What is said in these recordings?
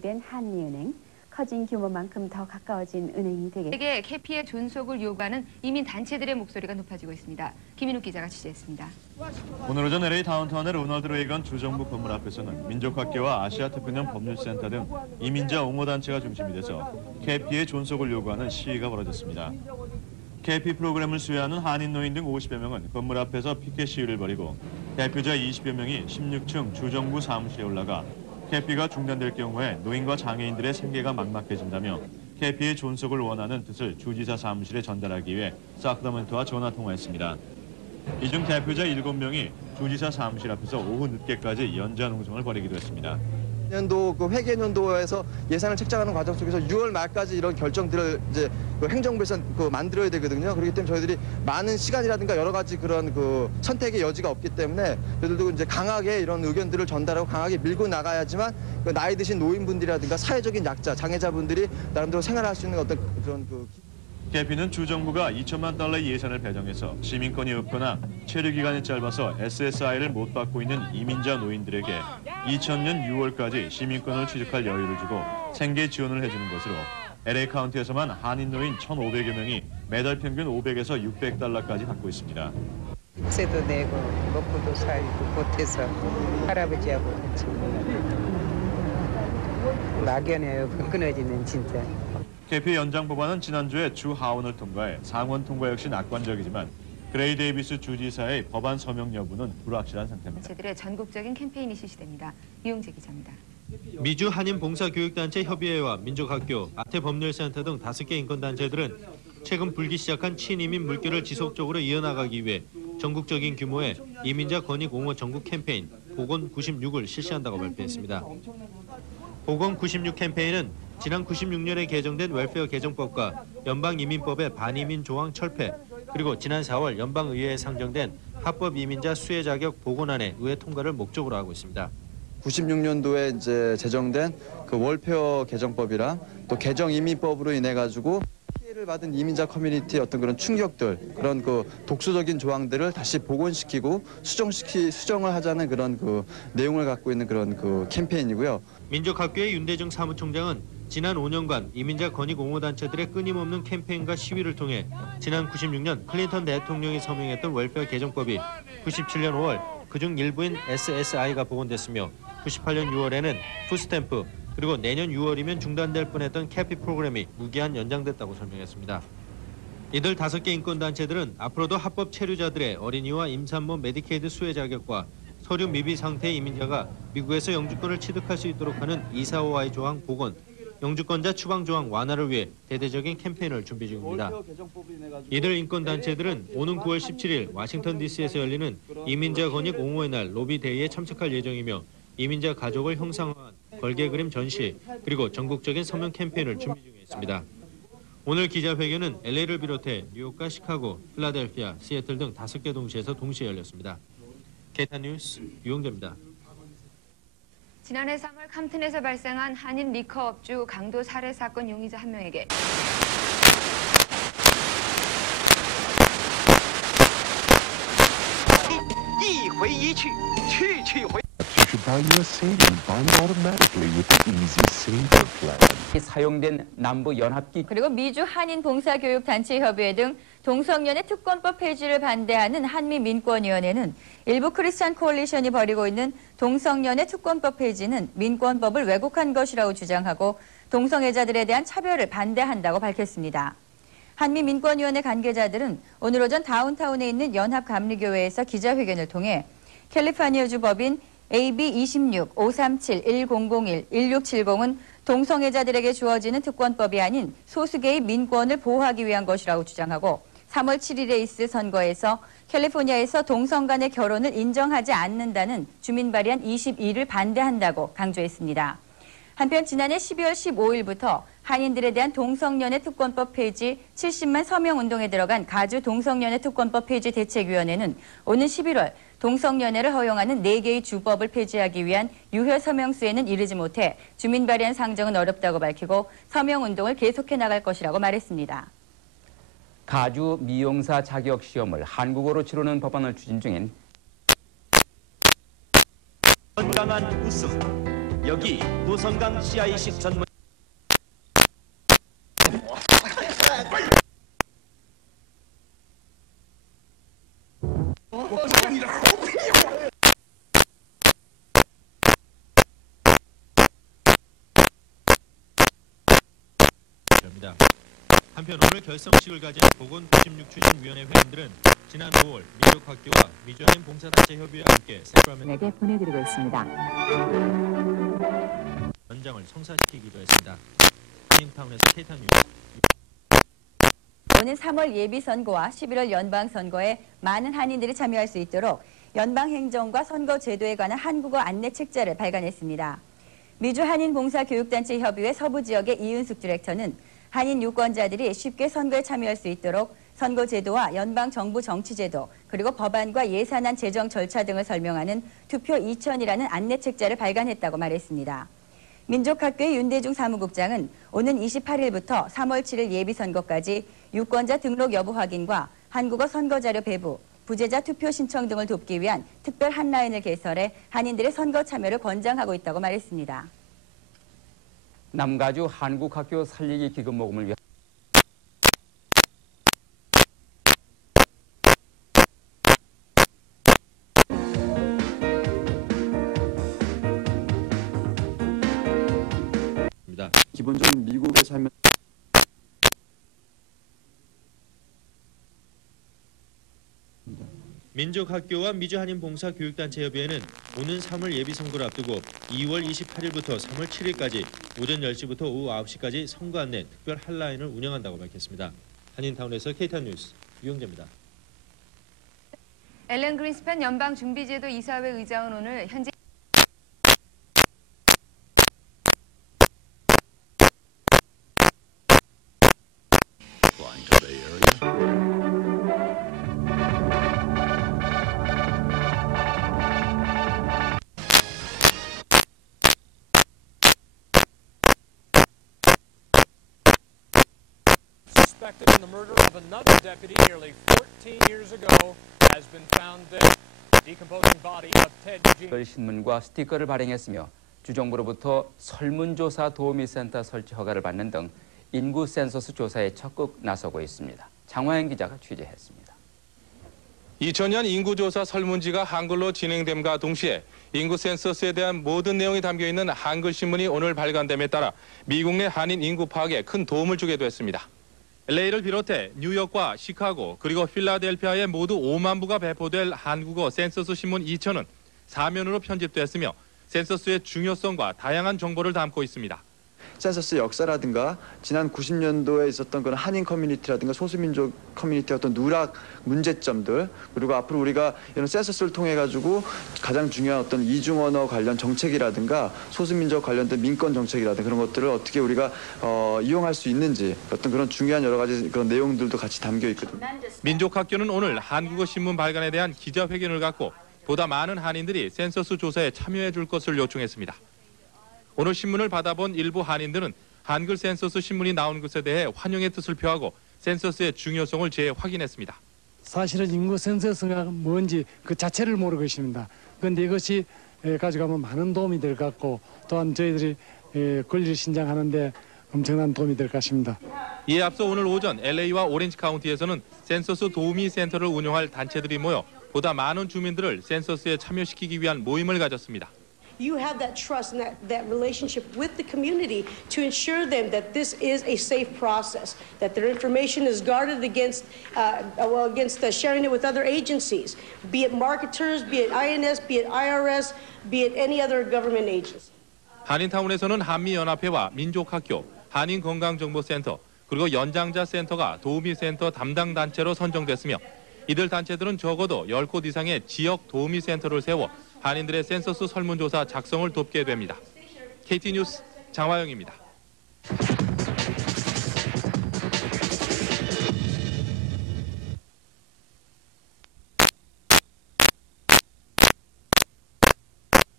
된 한미은행, 커진 규모만큼 더 가까워진 은행이 되겠습니다. 세계 캐피의 존속을 요구하는 이민 단체들의 목소리가 높아지고 있습니다. 김인욱 기자가 취재했습니다. 오늘 오전 LA 다운타운의 로널드 레이건 주정부 건물 앞에서는 민족학계와 아시아태평양 법률센터 등 이민자 옹호단체가 중심이 돼서 캐피의 존속을 요구하는 시위가 벌어졌습니다. 캐피 프로그램을 수혜하는 한인 노인 등 50여 명은 건물 앞에서 피켓 시위를 벌이고 대표자 20여 명이 16층 주정부 사무실에 올라가 캐피가 중단될 경우에 노인과 장애인들의 생계가 막막해진다며 캐피의 존속을 원하는 뜻을 주지사 사무실에 전달하기 위해 사크라멘토와 전화통화했습니다. 이 중 대표자 7명이 주지사 사무실 앞에서 오후 늦게까지 연좌농성을 벌이기도 했습니다. 년도 그 회계년도에서 예산을 책정하는 과정 속에서 6월 말까지 이런 결정들을 이제 그 행정부에서 만들어야 되거든요. 그렇기 때문에 저희들이 많은 시간이라든가 여러 가지 그런 그 선택의 여지가 없기 때문에 저희들도 이제 강하게 이런 의견들을 전달하고 강하게 밀고 나가야지만 그 나이 드신 노인분들이라든가 사회적인 약자, 장애자분들이 나름대로 생활할 수 있는 어떤 그런 캐피는 주정부가 $2천만 예산을 배정해서 시민권이 없거나 체류 기간이 짧아서 SSI를 못 받고 있는 이민자 노인들에게 2000년 6월까지 시민권을 취득할 여유를 주고 생계 지원을 해주는 것으로 LA 카운티에서만 한인 노인 1,500여 명이 매달 평균 $500에서 $600까지 받고 있습니다. 세도 내고 먹고도 살고 못해서 할아버지하고 같이 막연해요. 끊어지는 진짜. 캐피 연장 법안은 지난주에 주 하원을 통과해 상원 통과 역시 낙관적이지만 그레이 데이비스 주지사의 법안 서명 여부는 불확실한 상태입니다. 단체들의 전국적인 캠페인이 실시됩니다. 이용재 기자입니다. 미주 한인 봉사교육단체 협의회와 민족학교, 아태법률센터 등 5개 인권단체들은 최근 불기 시작한 친이민 물결을 지속적으로 이어나가기 위해 전국적인 규모의 이민자 권익 옹호 전국 캠페인 복원 96을 실시한다고 발표했습니다. 복원 96 캠페인은 지난 96년에 개정된 웰페어 개정법과 연방이민법의 반이민 조항 철폐, 그리고 지난 4월 연방의회에 상정된 합법 이민자 수혜 자격 복원안의 의회 통과를 목적으로 하고 있습니다. 96년도에 이제 제정된 그 월페어 개정법이랑 또 개정 이민법으로 인해 가지고 피해를 받은 이민자 커뮤니티의 어떤 그런 충격들, 그런 그 독소적인 조항들을 다시 복원시키고 수정을 하자는 그런 그 내용을 갖고 있는 그런 그 캠페인이고요. 민족학교의 윤대중 사무총장은 지난 5년간 이민자 권익 옹호단체들의 끊임없는 캠페인과 시위를 통해 지난 96년 클린턴 대통령이 서명했던 웰페어 개정법이 97년 5월 그중 일부인 SSI가 복원됐으며 98년 6월에는 푸스탬프, 그리고 내년 6월이면 중단될 뻔했던 캐피 프로그램이 무기한 연장됐다고 설명했습니다. 이들 5개 인권단체들은 앞으로도 합법 체류자들의 어린이와 임산부 메디케이드 수혜 자격과 서류 미비 상태의 이민자가 미국에서 영주권을 취득할 수 있도록 하는 245I 조항 복원, 영주권자 추방 조항 완화를 위해 대대적인 캠페인을 준비 중입니다. 이들 인권단체들은 오는 9월 17일 워싱턴 DC에서 열리는 이민자 권익 옹호의 날 로비 데이에 참석할 예정이며 이민자 가족을 형상화한 걸개 그림 전시, 그리고 전국적인 서명 캠페인을 준비 중에 있습니다. 오늘 기자회견은 LA를 비롯해 뉴욕과 시카고, 필라델피아, 시애틀 등 5개 도시에서 동시에 열렸습니다. 케이타 뉴스 유용재입니다. 지난해 3월 캄튼에서 발생한 한인 리커 업주 강도 살해 사건 용의자 1명에게 사용된 남부 연합기 그리고 미주 한인 봉사교육단체협의회 등 동성연애 특권법 폐지를 반대하는 한미민권위원회는 일부 크리스찬 코얼리션이 벌이고 있는 동성연애 특권법 폐지는 민권법을 왜곡한 것이라고 주장하고 동성애자들에 대한 차별을 반대한다고 밝혔습니다. 한미민권위원회 관계자들은 오늘 오전 다운타운에 있는 연합감리교회에서 기자회견을 통해 캘리포니아주 법인 AB26-537-1001-1670은 동성애자들에게 주어지는 특권법이 아닌 소수계의 민권을 보호하기 위한 것이라고 주장하고 3월 7일에 있을 선거에서 캘리포니아에서 동성 간의 결혼을 인정하지 않는다는 주민 발의안 22를 반대한다고 강조했습니다. 한편 지난해 12월 15일부터 한인들에 대한 동성연애 특권법 폐지 70만 서명운동에 들어간 가주 동성연애 특권법 폐지 대책위원회는 오는 11월 동성연애를 허용하는 4개의 주법을 폐지하기 위한 유효 서명수에는 이르지 못해 주민 발의안 상정은 어렵다고 밝히고 서명운동을 계속해 나갈 것이라고 말했습니다. 가주 미용사 자격 시험을 한국어로 치르는 법안을 추진 중인 건강한 웃음 여기 노성강 CI식 전문 한편 오늘 결성식을 가진 보건 96 추진위원회 회원들은 지난 5월 민족학교와 미주한인 봉사단체 협의회와 함께 세크라멘토에 보내드리고 있습니다. 연장을 성사시키기도 했습니다. 한인타운에서 케이탄 뉴스. 오는 3월 예비선거와 11월 연방선거에 많은 한인들이 참여할 수 있도록 연방행정과 선거제도에 관한 한국어 안내 책자를 발간했습니다. 미주 한인봉사교육단체 협의회 서부지역의 이윤숙 디렉터는 한인 유권자들이 쉽게 선거에 참여할 수 있도록 선거제도와 연방정부 정치제도 그리고 법안과 예산안 제정 절차 등을 설명하는 투표 2000이라는 안내책자를 발간했다고 말했습니다. 민족학교의 윤대중 사무국장은 오는 28일부터 3월 7일 예비선거까지 유권자 등록 여부 확인과 한국어 선거자료 배부, 부재자 투표 신청 등을 돕기 위한 특별 핫라인을 개설해 한인들의 선거 참여를 권장하고 있다고 말했습니다. 남가주 한국학교 살리기 기금 모금을 위해 기본적인 미국에 살면 민족학교와 미주한인봉사교육단체협의회는 오는 3월 예비선거를 앞두고 2월 28일부터 3월 7일까지 오전 10시부터 오후 9시까지 선거 안내 특별 핫라인을 운영한다고 밝혔습니다. 한인타운에서 케이탄 뉴스 유영재입니다. 앨런 그린스팬 연방준비제도 이사회 의장은 오늘 현재 suspected in the murder of another deputy nearly 14 years ago has been found dead. The decomposing body of Ted Eugene. 신문과 스티커를 발행했으며 주정부로부터 설문조사 도우미센터 설치 허가를 받는 등 인구 센서스 조사에 적극 나서고 있습니다. 장화영 기자가 취재했습니다. 2000년 인구조사 설문지가 한글로 진행됨과 동시에 인구 센서스에 대한 모든 내용이 담겨있는 한글 신문이 오늘 발간됨에 따라 미국 내 한인 인구 파악에 큰 도움을 주게 됐습니다. LA를 비롯해 뉴욕과 시카고 그리고 필라델피아에 모두 5만 부가 배포될 한국어 센서스 신문 2000은 사면으로 편집됐으며 센서스의 중요성과 다양한 정보를 담고 있습니다. 센서스 역사라든가 지난 90년도에 있었던 그런 한인 커뮤니티라든가 소수민족 커뮤니티의 어떤 누락 문제점들 그리고 앞으로 우리가 이런 센서스를 통해 가지고 가장 중요한 어떤 이중언어 관련 정책이라든가 소수민족 관련된 민권 정책이라든가 그런 것들을 어떻게 우리가 이용할 수 있는지 어떤 그런 중요한 여러 가지 그런 내용들도 같이 담겨 있거든요. 민족학교는 오늘 한국어 신문 발간에 대한 기자회견을 갖고 보다 많은 한인들이 센서스 조사에 참여해 줄 것을 요청했습니다. 오늘 신문을 받아본 일부 한인들은 한글 센서스 신문이 나온 것에 대해 환영의 뜻을 표하고 센서스의 중요성을 재확인했습니다. 사실은 인구 센서스가 뭔지 그 자체를 모르고 있습니다. 그런데 이것이 가져가면 많은 도움이 될 것 같고 또한 저희들이 권리를 신장하는 데 엄청난 도움이 될 것 같습니다. 이에 앞서 오늘 오전 LA와 오렌지 카운티에서는 센서스 도우미 센터를 운영할 단체들이 모여 보다 많은 주민들을 센서스에 참여시키기 위한 모임을 가졌습니다. You have that trust and that relationship with the community to ensure them that this is a safe process, that their information is guarded against sharing it with other agencies, be it marketers, be it INS, be it IRS, be it any other government agency. 한인타운에서는 한미연합회와 민족학교, 한인건강정보센터, 그리고 연장자 센터가 도우미센터 담당 단체로 선정됐으며 이들 단체들은 적어도 10곳 이상의 지역 도우미센터를 세워 한인들의 센서스 설문조사 작성을 돕게 됩니다. KT 뉴스 장화영입니다.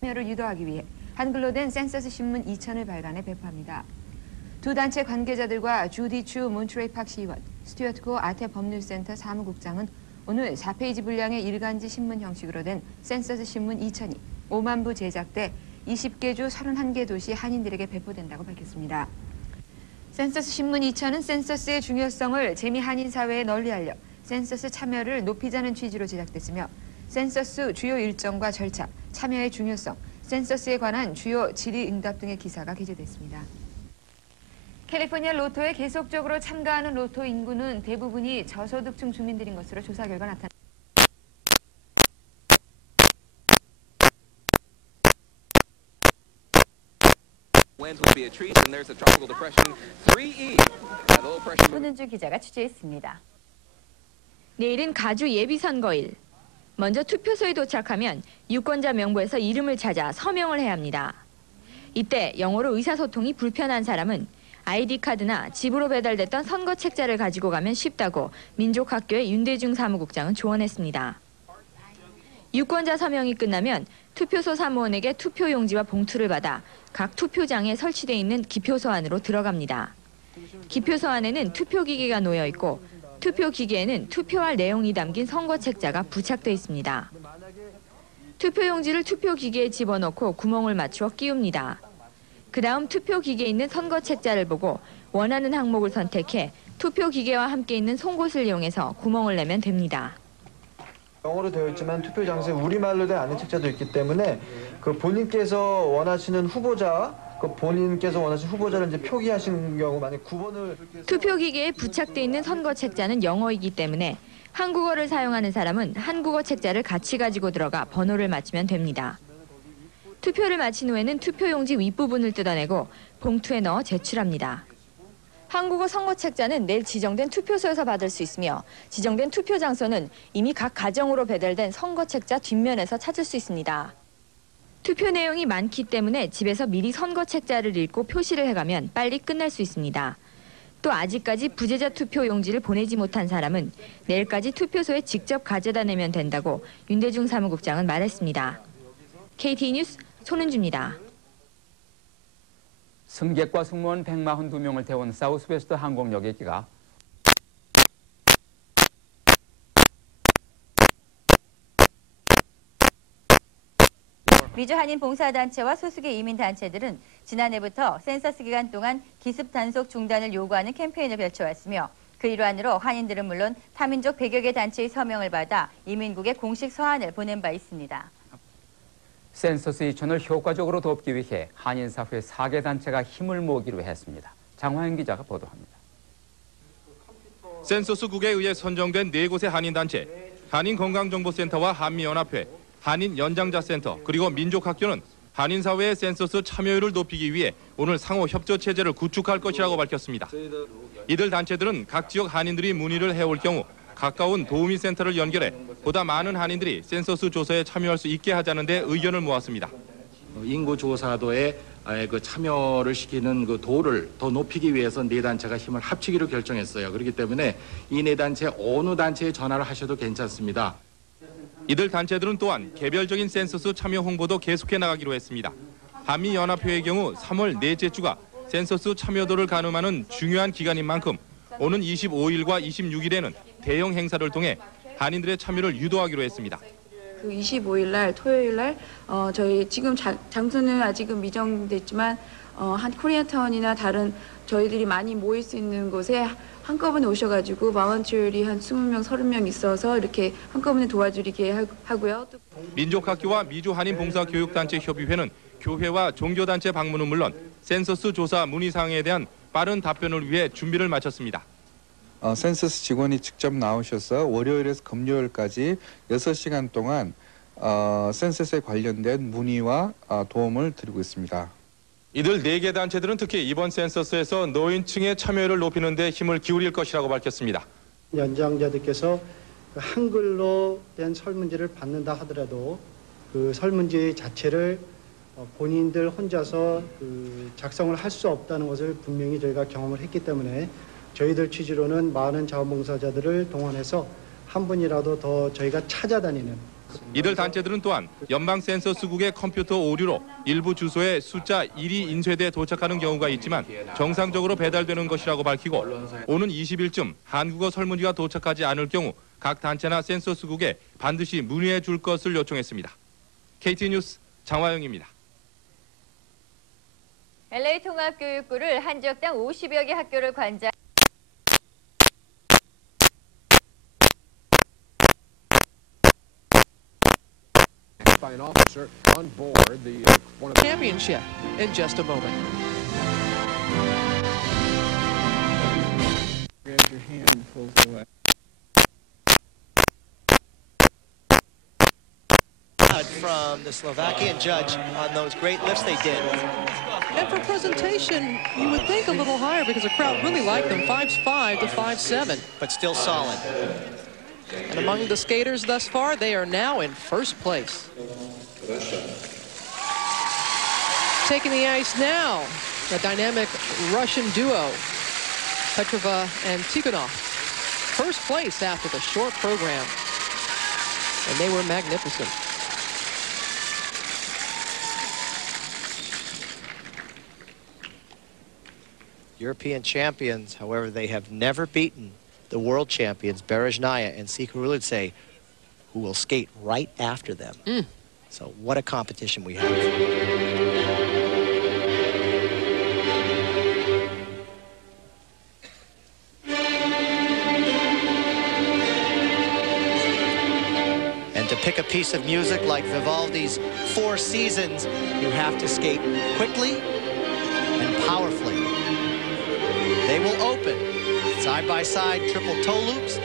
참여를 유도하기 위해 한글로 된 센서스 신문 2000을 발간해 배포합니다. 두 단체 관계자들과 주디 추 몬트레이 팍 시의원, 스튜어트 고 아테 법률센터 사무국장은 오늘 4페이지 분량의 일간지 신문 형식으로 된 센서스 신문 2000이 5만 부 제작돼 20개 주 31개 도시 한인들에게 배포된다고 밝혔습니다. 센서스 신문 2000은 센서스의 중요성을 재미 한인 사회에 널리 알려 센서스 참여를 높이자는 취지로 제작됐으며 센서스 주요 일정과 절차, 참여의 중요성, 센서스에 관한 주요 질의응답 등의 기사가 게재됐습니다. 캘리포니아 로또에 계속적으로 참가하는 로또 인구는 대부분이 저소득층 주민들인 것으로 조사 결과 나타났습니다. 손은주 기자가 취재했습니다. 내일은 가주 예비선거일. 먼저 투표소에 도착하면 유권자 명부에서 이름을 찾아 서명을 해야 합니다. 이때 영어로 의사소통이 불편한 사람은 아이디 카드나 집으로 배달됐던 선거 책자를 가지고 가면 쉽다고 민족학교의 윤대중 사무국장은 조언했습니다. 유권자 서명이 끝나면 투표소 사무원에게 투표용지와 봉투를 받아 각 투표장에 설치돼 있는 기표소 안으로 들어갑니다. 기표소 안에는 투표기계가 놓여 있고 투표기계에는 투표할 내용이 담긴 선거 책자가 부착돼 있습니다. 투표용지를 투표기계에 집어넣고 구멍을 맞추어 끼웁니다. 그 다음 투표기계에 있는 선거 책자를 보고 원하는 항목을 선택해 투표기계와 함께 있는 송곳을 이용해서 구멍을 내면 됩니다. 영어로 되어 있지만 투표 장소에 우리말로 된 안내 책자도 있기 때문에 본인께서 원하시는 후보자, 본인께서 원하시는 후보자를 이제 표기하신 경우 만약 9번을 투표기계에 부착돼 있는 선거 책자는 영어이기 때문에 한국어를 사용하는 사람은 한국어 책자를 같이 가지고 들어가 번호를 맞추면 됩니다. 투표를 마친 후에는 투표용지 윗부분을 뜯어내고 봉투에 넣어 제출합니다. 한국어 선거 책자는 내일 지정된 투표소에서 받을 수 있으며 지정된 투표 장소는 이미 각 가정으로 배달된 선거 책자 뒷면에서 찾을 수 있습니다. 투표 내용이 많기 때문에 집에서 미리 선거 책자를 읽고 표시를 해가면 빨리 끝낼 수 있습니다. 또 아직까지 부재자 투표 용지를 보내지 못한 사람은 내일까지 투표소에 직접 가져다 내면 된다고 윤대중 사무국장은 말했습니다. KT 뉴스 손은주입니다. 승객과 승무원 142명을 태운 사우스웨스트 항공여객기가 미주 한인 봉사단체와 소수계 이민단체들은 지난해부터 센서스 기간 동안 기습 단속 중단을 요구하는 캠페인을 펼쳐왔으며 그 일환으로 한인들은 물론 타민족 100여 개 단체의 서명을 받아 이민국에 공식 서한을 보낸 바 있습니다. 센서스 2000을 효과적으로 돕기 위해 한인사회 4개 단체가 힘을 모으기로 했습니다. 장화영 기자가 보도합니다. 센서스국에 의해 선정된 4곳의 한인단체, 한인건강정보센터와 한미연합회, 한인연장자센터, 그리고 민족학교는 한인사회의 센서스 참여율을 높이기 위해 오늘 상호 협조 체제를 구축할 것이라고 밝혔습니다. 이들 단체들은 각 지역 한인들이 문의를 해올 경우 가까운 도우미 센터를 연결해 보다 많은 한인들이 센서스 조사에 참여할 수 있게 하자는 데 의견을 모았습니다. 인구 조사도에 참여를 시키는 도를 더 높이기 위해서 4단체가 힘을 합치기로 결정했어요. 그렇기 때문에 이 4단체 어느 단체에 전화를 하셔도 괜찮습니다. 이들 단체들은 또한 개별적인 센서스 참여 홍보도 계속해 나가기로 했습니다. 한미연합회의 경우 3월 넷째 주가 센서스 참여도를 가늠하는 중요한 기간인 만큼 오는 25일과 26일에는 대형 행사를 통해 한인들의 참여를 유도하기로 했습니다. 그 25일 날 토요일 날 저희 지금 장소는 아직은 미정됐지만 한 코리아타운이나 다른 저희들이 많이 모일 수 있는 곳에 한꺼번에 오셔가지고 마원티얼이 한 20명, 30명 있어서 이렇게 한꺼번에 도와주게 하고요. 민족학교와 미주 한인봉사교육단체 협의회는 교회와 종교단체 방문은 물론 센서스 조사 문의사항에 대한 빠른 답변을 위해 준비를 마쳤습니다. 센서스 직원이 직접 나오셔서 월요일에서 금요일까지 6시간 동안 센서스에 관련된 문의와 도움을 드리고 있습니다. 이들 4개 단체들은 특히 이번 센서스에서 노인층의 참여율을 높이는 데 힘을 기울일 것이라고 밝혔습니다. 연장자들께서 한글로 된 설문지를 받는다 하더라도 그 설문지 자체를 본인들 혼자서 작성을 할 수 없다는 것을 분명히 저희가 경험을 했기 때문에 저희들 취지로는 많은 자원봉사자들을 동원해서 한 분이라도 더 저희가 찾아다니는 이들 단체들은 또한 연방 센서스국의 컴퓨터 오류로 일부 주소에 숫자 1이 인쇄돼 도착하는 경우가 있지만 정상적으로 배달되는 것이라고 밝히고 오는 20일쯤 한국어 설문지가 도착하지 않을 경우 각 단체나 센서스국에 반드시 문의해 줄 것을 요청했습니다. KT 뉴스 장화영입니다. LA 통합교육부를 한 지역당 50여 개 학교를 관장. By an officer on board the championship in just a moment. Raise your hand pulls away. From the Slovakian judge on those great lifts they did. And for presentation, you would think a little higher because the crowd really liked them, 5'5" to 5'7". But still solid. And among the skaters thus far, they are now in first place. Taking the ice now, the dynamic Russian duo, Petrova and Tikhonov. First place after the short program. And they were magnificent. European champions, however, they have never beaten the world champions, Berezhnaya and Sikhorilidze, who will skate right after them. So what a competition we have. And to pick a piece of music like Vivaldi's Four Seasons, you have to skate quickly and powerfully. They will open side-by-side triple toe loops.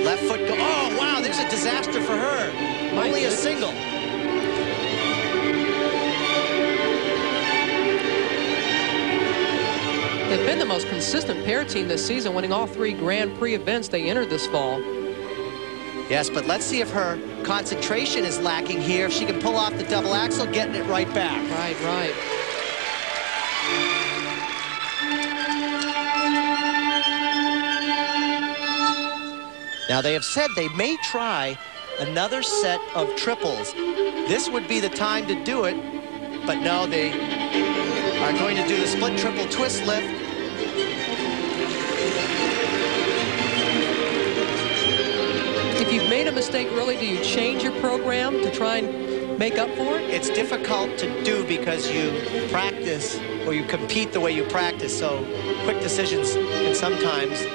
Left foot go, oh, wow, there's a disaster for her. Only a single. They've been the most consistent pair team this season, winning all 3 Grand Prix events they entered this fall. Yes, but let's see if her concentration is lacking here. If she can pull off the double axel, getting it right back. Right, right. Now, they have said they may try another set of triples. This would be the time to do it, but no, they are going to do the split triple twist lift. If you've made a mistake early, do you change your program to try and make up for it? It's difficult to do because you practice or you compete the way you practice, so quick decisions can sometimes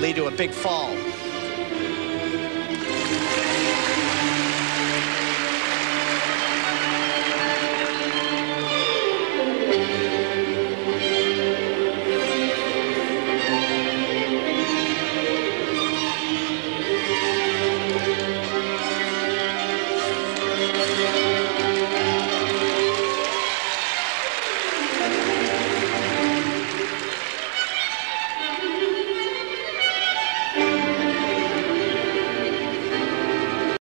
lead to a big fall.